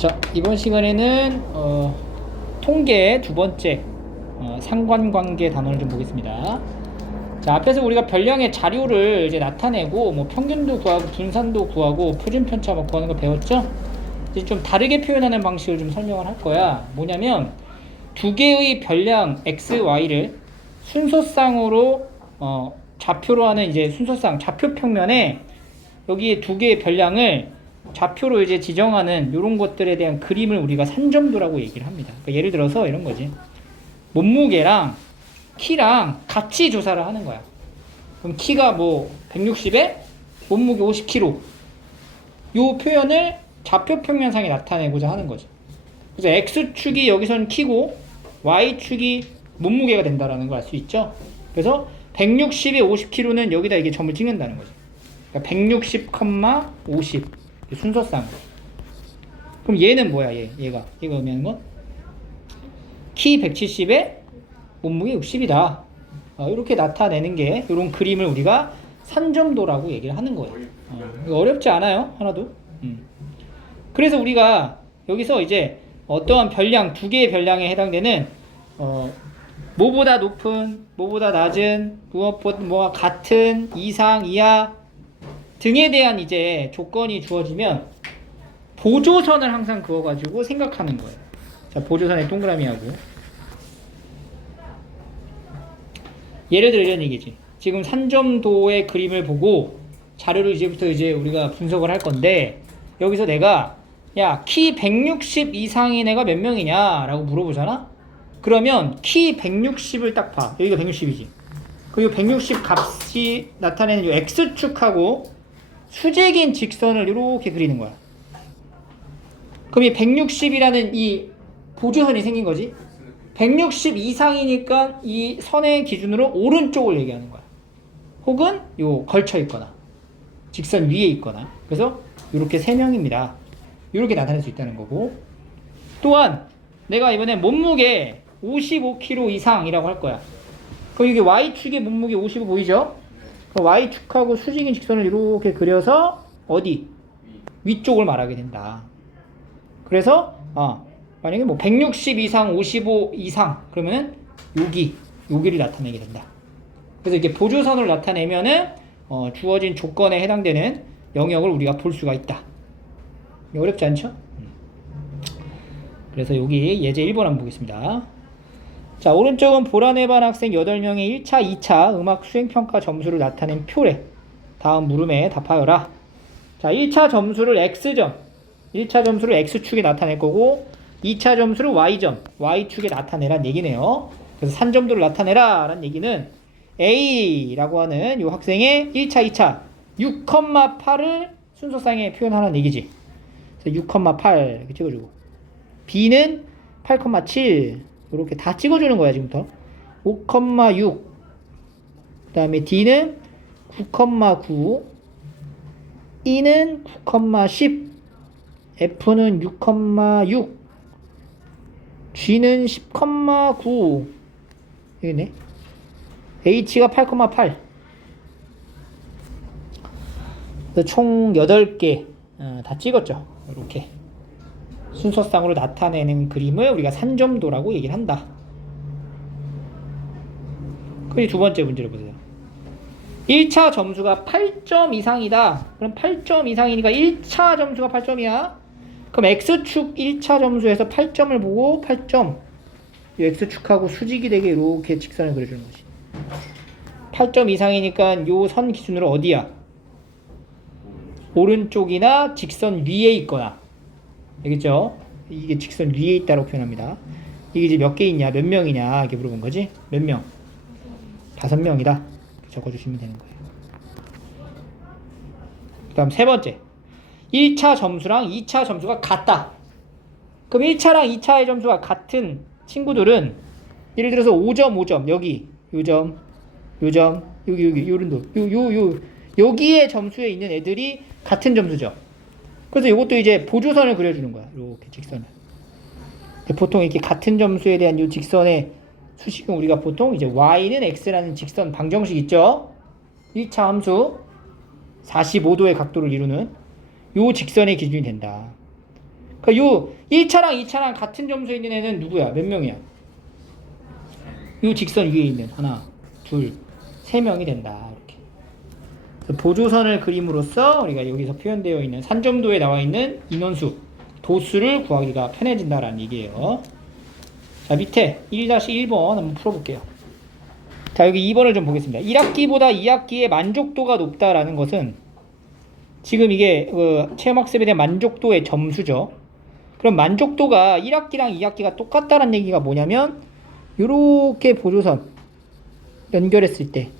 자, 이번 시간에는 통계 두 번째 상관관계 단원을 좀 보겠습니다. 자, 앞에서 우리가 별량의 자료를 이제 나타내고 뭐 평균도 구하고 분산도 구하고 표준 편차 막 구하는 거 배웠죠? 이제 좀 다르게 표현하는 방식을 좀 설명을 할 거야. 뭐냐면 두 개의 별량 x, y를 순서쌍으로 좌표로 하는 이제 순서쌍 좌표 평면에 여기에 두 개의 별량을 좌표로 이제 지정하는 이런 것들에 대한 그림을 우리가 산점도라고 얘기를 합니다. 그러니까 예를 들어서 이런 거지. 몸무게랑 키랑 같이 조사를 하는 거야. 그럼 키가 뭐 160에 몸무게 50kg. 요 표현을 좌표 평면상에 나타내고자 하는 거죠. 그래서 X축이 여기선 키고 Y축이 몸무게가 된다라는 걸 알 수 있죠. 그래서 160에 50kg는 여기다 이게 점을 찍는다는 거죠. 그러니까 160, 50 순서쌍. 그럼 얘는 뭐야? 얘가 의미하는 건 키 170에 몸무게 60이다. 이렇게 나타내는 게 이런 그림을 우리가 산점도라고 얘기를 하는 거예요. 이거 어렵지 않아요, 하나도. 그래서 우리가 여기서 이제 어떠한 별량, 두 개의 별량에 해당되는 뭐보다 높은, 뭐보다 낮은, 무엇보다 뭐와 같은, 이상, 이하 등에 대한 이제 조건이 주어지면 보조선을 항상 그어가지고 생각하는 거예요. 자, 보조선에 동그라미 하고. 예를 들어 이런 얘기지. 지금 산점도의 그림을 보고 자료를 이제부터 이제 우리가 분석을 할 건데, 여기서 내가 야, 키 160 이상인 애가 몇 명이냐 라고 물어보잖아. 그러면 키 160을 딱 봐. 여기가 160이지. 그리고 160 값이 나타내는 이 X축하고 수직인 직선을 이렇게 그리는 거야. 그럼 이 160이라는 이 보조선이 생긴 거지. 160 이상이니까 이 선의 기준으로 오른쪽을 얘기하는 거야. 혹은 요 걸쳐 있거나 직선 위에 있거나. 그래서 이렇게 세 명입니다. 이렇게 나타낼 수 있다는 거고. 또한 내가 이번에 몸무게 55kg 이상이라고 할 거야. 그럼 이게 Y축의 몸무게 55 보이죠? Y축하고 수직인 직선을 이렇게 그려서 어디? 위쪽을 말하게 된다. 그래서 만약에 뭐 160 이상, 55 이상 그러면은 여기를 나타내게 된다. 그래서 이렇게 보조선을 나타내면은 주어진 조건에 해당되는 영역을 우리가 볼 수가 있다. 어렵지 않죠? 그래서 여기 예제 1번 한번 보겠습니다. 자, 오른쪽은 보라네반 학생 8명의 1차, 2차 음악 수행평가 점수를 나타낸 표래. 다음 물음에 답하여라. 자, 1차 점수를 X점, 1차 점수를 X축에 나타낼 거고 2차 점수를 Y점, Y축에 나타내란 얘기네요. 그래서 산점도를 나타내라 라는 얘기는 A라고 하는 이 학생의 1차, 2차 6,8을 순서상에 표현하는 얘기지. 그래서 6,8 이렇게 찍어주고 B는 8,7 이렇게 다 찍어주는 거야 지금부터. 5,6 그 다음에 D는 9,9 E는 9,10 F는 6,6 G는 10,9 여기네. H가 8,8 총 8개 다 찍었죠. 이렇게 순서상으로 나타내는 그림을 우리가 산점도라고 얘기를 한다. 그리고 두 번째 문제를 보세요. 1차 점수가 8점 이상이다. 그럼 8점 이상이니까 1차 점수가 8점이야. 그럼 X축 1차 점수에서 8점을 보고 8점 이 X축하고 수직이 되게 이렇게 직선을 그려주는 거지. 8점 이상이니까 요 선 기준으로 어디야? 오른쪽이나 직선 위에 있거나. 알겠죠? 이게 직선 위에 있다고 표현합니다. 이게 이제 몇 개 있냐, 몇 명이냐 이렇게 물어본 거지. 몇 명? 5명이다. 적어주시면 되는 거예요. 그 다음 세 번째. 1차 점수랑 2차 점수가 같다. 그럼 1차랑 2차의 점수가 같은 친구들은 예를 들어서 5점, 5점 여기 요점, 요점, 여기 요런 도 여기에 점수에 있는 애들이 같은 점수죠. 그래서 이것도 이제 보조선을 그려주는 거야. 이렇게 직선을. 보통 이렇게 같은 점수에 대한 이 직선의 수식은 우리가 보통 이제 y는 x라는 직선 방정식 있죠. 1차 함수 45도의 각도를 이루는 이 직선의 기준이 된다. 그러니까 요 1차랑 2차랑 같은 점수에 있는 애는 누구야? 몇 명이야? 요 직선 위에 있는 하나, 둘, 세 명이 된다. 이렇게. 그래서 보조선을 그림으로써 우리가 여기서 표현되어 있는 산점도에 나와 있는 인원수, 도수를 구하기가 편해진다라는 얘기예요. 자, 밑에 1-1번 한번 풀어볼게요. 자, 여기 2번을 좀 보겠습니다. 1학기보다 2학기의 만족도가 높다라는 것은 지금 이게 체험학습에 대한 만족도의 점수죠. 그럼 만족도가 1학기랑 2학기가 똑같다는 얘기가 뭐냐면 이렇게 보조선 연결했을 때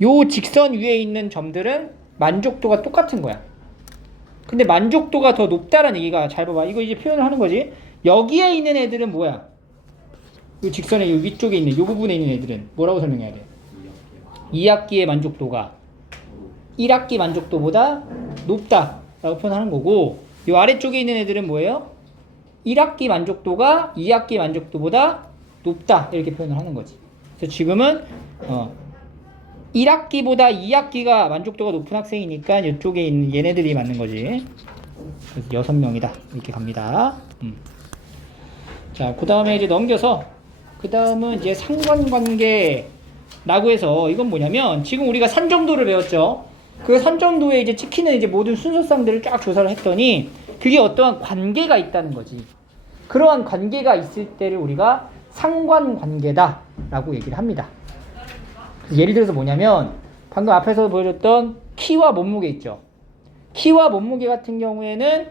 요 직선 위에 있는 점들은 만족도가 똑같은 거야. 근데 만족도가 더 높다는 얘기가, 잘 봐봐. 이거 이제 표현을 하는 거지. 여기에 있는 애들은 뭐야? 요 직선의 요 위쪽에 있는 요 부분에 있는 애들은 뭐라고 설명해야 돼? 2학기의 만족도가 1학기 만족도보다 높다라고 표현하는 거고, 요 아래쪽에 있는 애들은 뭐예요? 1학기 만족도가 2학기 만족도보다 높다 이렇게 표현을 하는 거지. 그래서 지금은 1학기보다 2학기가 만족도가 높은 학생이니까 이쪽에 있는 얘네들이 맞는 거지. 그래서 6명이다 이렇게 갑니다. 자, 그 다음에 이제 넘겨서 그 다음은 이제 상관관계라고 해서, 이건 뭐냐면 지금 우리가 산점도를 배웠죠. 그 산점도에 이제 찍히는 이제 모든 순서상들을 쫙 조사를 했더니 그게 어떠한 관계가 있다는 거지. 그러한 관계가 있을 때를 우리가 상관관계다라고 얘기를 합니다. 예를 들어서 뭐냐면 방금 앞에서 보여줬던 키와 몸무게 있죠. 키와 몸무게 같은 경우에는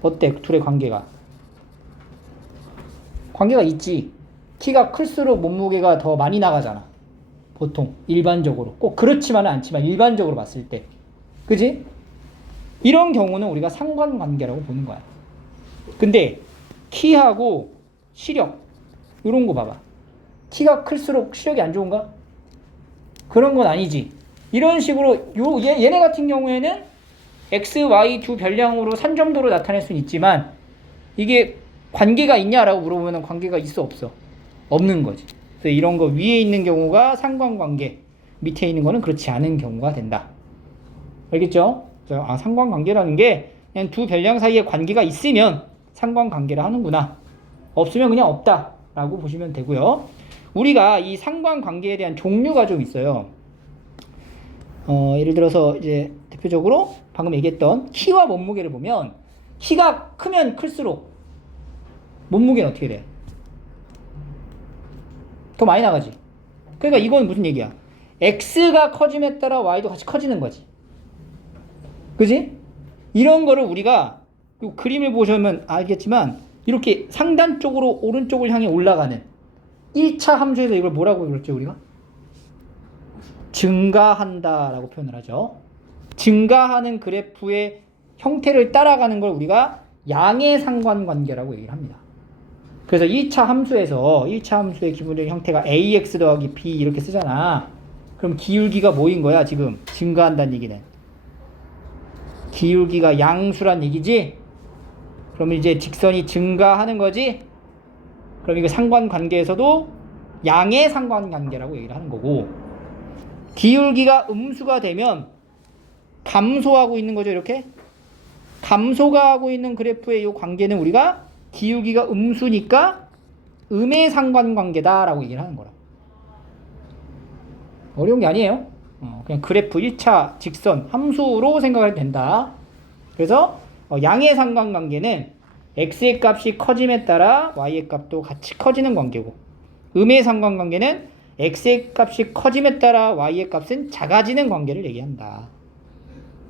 어때? 둘의 관계가 있지. 키가 클수록 몸무게가 더 많이 나가잖아. 보통 일반적으로. 꼭 그렇지만은 않지만 일반적으로 봤을 때. 그지? 이런 경우는 우리가 상관관계라고 보는 거야. 근데 키하고 시력 이런 거 봐봐. 키가 클수록 시력이 안 좋은가? 그런 건 아니지. 이런 식으로 얘네 같은 경우에는 X, Y 두 별량으로 산점도로 나타낼 수는 있지만 이게 관계가 있냐라고 물어보면 관계가 있어 없어? 없는 거지. 그래서 이런 거 위에 있는 경우가 상관관계, 밑에 있는 거는 그렇지 않은 경우가 된다. 알겠죠? 그래서 상관관계라는 게 그냥 두 별량 사이에 관계가 있으면 상관관계를 하는구나. 없으면 그냥 없다라고 보시면 되고요. 우리가 이 상관관계에 대한 종류가 좀 있어요. 예를 들어서 이제 대표적으로 방금 얘기했던 키와 몸무게를 보면 키가 크면 클수록 몸무게는 어떻게 돼? 더 많이 나가지. 그러니까 이건 무슨 얘기야? X가 커짐에 따라 Y도 같이 커지는 거지. 그지? 이런 거를 우리가 이 그림을 보시면 알겠지만 이렇게 상단 쪽으로 오른쪽을 향해 올라가는 1차 함수에서 이걸 뭐라고 그랬죠 우리가? 증가한다 라고 표현을 하죠. 증가하는 그래프의 형태를 따라가는 걸 우리가 양의 상관관계라고 얘기를 합니다. 그래서 1차 함수의 기본적인 형태가 ax 더하기 b 이렇게 쓰잖아. 그럼 기울기가 뭐인 거야 지금? 증가한다는 얘기는. 기울기가 양수란 얘기지? 그럼 이제 직선이 증가하는 거지? 그럼 이거 상관관계에서도 양의 상관관계라고 얘기를 하는 거고, 기울기가 음수가 되면 감소하고 있는 거죠. 이렇게 감소가 하고 있는 그래프의 이 관계는 우리가 기울기가 음수니까 음의 상관관계다라고 얘기를 하는 거라. 어려운 게 아니에요. 그냥 그래프 1차 직선 함수로 생각해도 된다. 그래서 양의 상관관계는 x의 값이 커짐에 따라 y의 값도 같이 커지는 관계고, 음의 상관관계는 x의 값이 커짐에 따라 y의 값은 작아지는 관계를 얘기한다.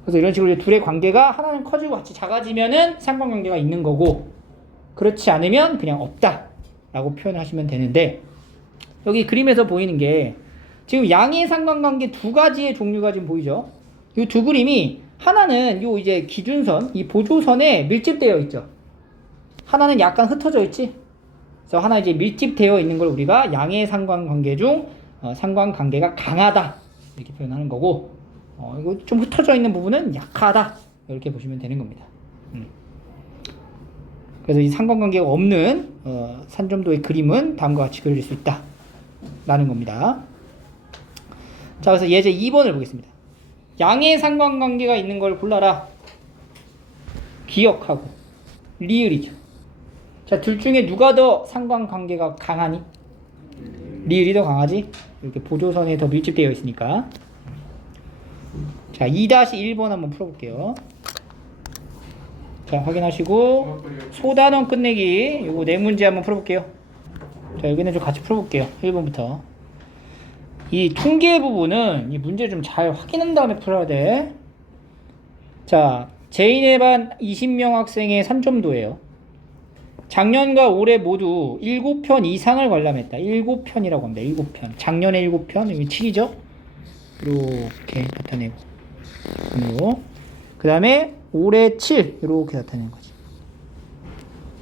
그래서 이런 식으로 둘의 관계가 하나는 커지고 같이 작아지면은 상관관계가 있는 거고, 그렇지 않으면 그냥 없다 라고 표현하시면 되는데, 여기 그림에서 보이는 게 지금 양의 상관관계 두 가지의 종류가 지금 보이죠. 이 두 그림이 하나는 요 이제 기준선, 이 보조선에 밀집되어 있죠. 하나는 약간 흩어져 있지. 그래서 하나 이제 밀집되어 있는 걸 우리가 양의 상관관계 중 상관관계가 강하다 이렇게 표현하는 거고, 이거 좀 흩어져 있는 부분은 약하다 이렇게 보시면 되는 겁니다. 그래서 이 상관관계가 없는 산점도의 그림은 다음과 같이 그려질 수 있다 라는 겁니다. 자, 그래서 예제 2번을 보겠습니다. 양의 상관관계가 있는 걸 골라라. 기억하고 리을이죠. 자, 둘 중에 누가 더 상관관계가 강하니? 리을이 더 강하지? 이렇게 보조선에 더 밀집되어 있으니까. 자, 2-1번 한번 풀어볼게요. 자, 확인하시고 소단원 끝내기 요거 네 문제 한번 풀어볼게요. 자, 여기는 좀 같이 풀어볼게요. 1번부터. 이 통계 부분은 이 문제 좀 잘 확인한 다음에 풀어야 돼. 자, 제1회 반 20명 학생의 산점도예요. 작년과 올해 모두 7편 이상을 관람했다. 7편이라고 합니다. 7편. 작년에 7편, 여기 7이죠? 이렇게 나타내고. 그 다음에 올해 7, 이렇게 나타내는 거지.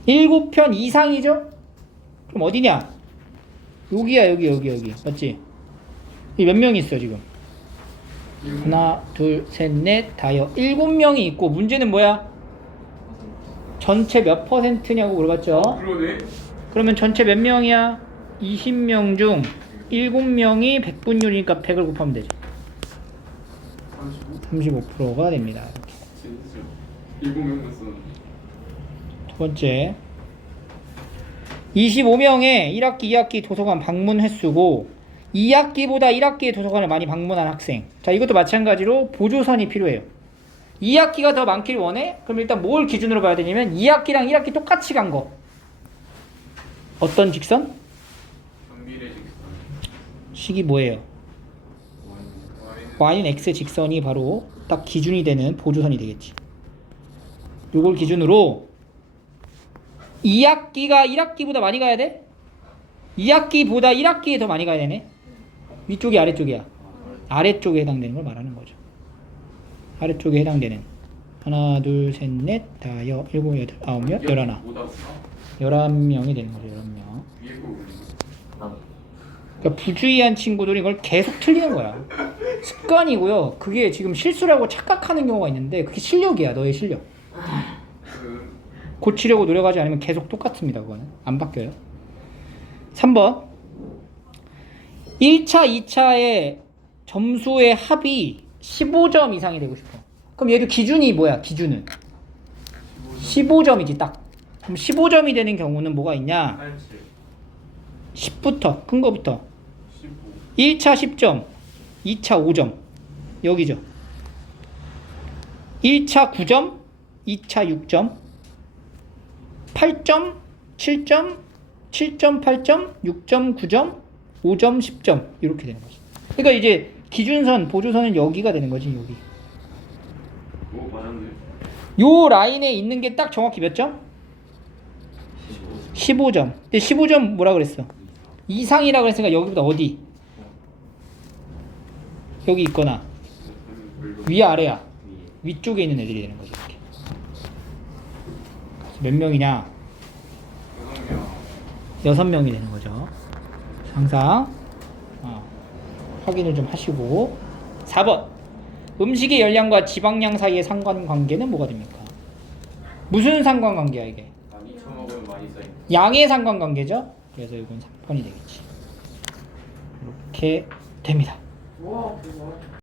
7편 이상이죠? 그럼 어디냐? 여기야, 여기. 맞지? 이 몇 명이 있어, 지금? 하나, 둘, 셋, 넷, 다여. 7명이 있고, 문제는 뭐야? 전체 몇 퍼센트냐고 물어봤죠? 그러네. 그러면 전체 몇 명이야? 20명 중 7명이 100분율이니까 100을 곱하면 되죠. 35%가 됩니다. 진짜 7명만 썼는데. 두 번째, 25명의 1학기, 2학기 도서관 방문 횟수고 2학기보다 1학기의 도서관을 많이 방문한 학생. 자, 이것도 마찬가지로 보조선이 필요해요. 2학기가 더 많길 원해? 그럼 일단 뭘 기준으로 봐야 되냐면 2학기랑 1학기 똑같이 간 거. 어떤 직선? 정비례 직선. 식이 뭐예요? y는 x 직선이 바로 딱 기준이 되는 보조선이 되겠지. 요걸 기준으로 2학기가 1학기보다 많이 가야 돼? 2학기보다 1학기에 더 많이 가야 되네? 위쪽이 아래쪽이야? 아래쪽에 해당되는 걸 말하는 거죠. 아래쪽에 해당되는 하나, 둘, 셋, 넷, 다, 일곱, 여덟, 아홉, 여, 11. 11명이 되는 거죠. 11명. 그러니까 부주의한 친구들이 이걸 계속 틀리는 거야. 습관이고요. 그게 지금 실수라고 착각하는 경우가 있는데 그게 실력이야. 너의 실력. 고치려고 노력하지 않으면 계속 똑같습니다. 그거는 안 바뀌어요. 3번 1차, 2차의 점수의 합이 15점 이상이 되고 싶어. 그럼 얘도 기준이 뭐야? 기준은 15점이지 딱. 그럼 15점이 되는 경우는 뭐가 있냐? 10부터 큰 거부터 1차 10점, 2차 5점 여기죠. 1차 9점, 2차 6점, 8점, 7점, 7점, 8점, 6점, 9점, 5점, 10점 이렇게 되는 거지. 그러니까 이제 기준선, 보조선은 여기가 되는 거지. 여기. 오, 맞았네. 요 라인에 있는 게 딱 정확히 몇 점? 15점. 근데 15점 뭐라 그랬어? 이상이라 그랬으니까 여기보다 어디? 여기 있거나 위 아래야? 위쪽에 있는 애들이 되는 거지. 이렇게. 몇 명이냐? 6명이 되는 거죠. 항상 확인을 좀 하시고. 4번 음식의 열량과 지방량 사이의 상관관계는 뭐가 됩니까? 무슨 상관관계야 이게? 많이 처먹으면 많이 쌓인. 양의 상관관계죠. 그래서 이건 3번이 되겠지. 이렇게 됩니다. 와, 대박.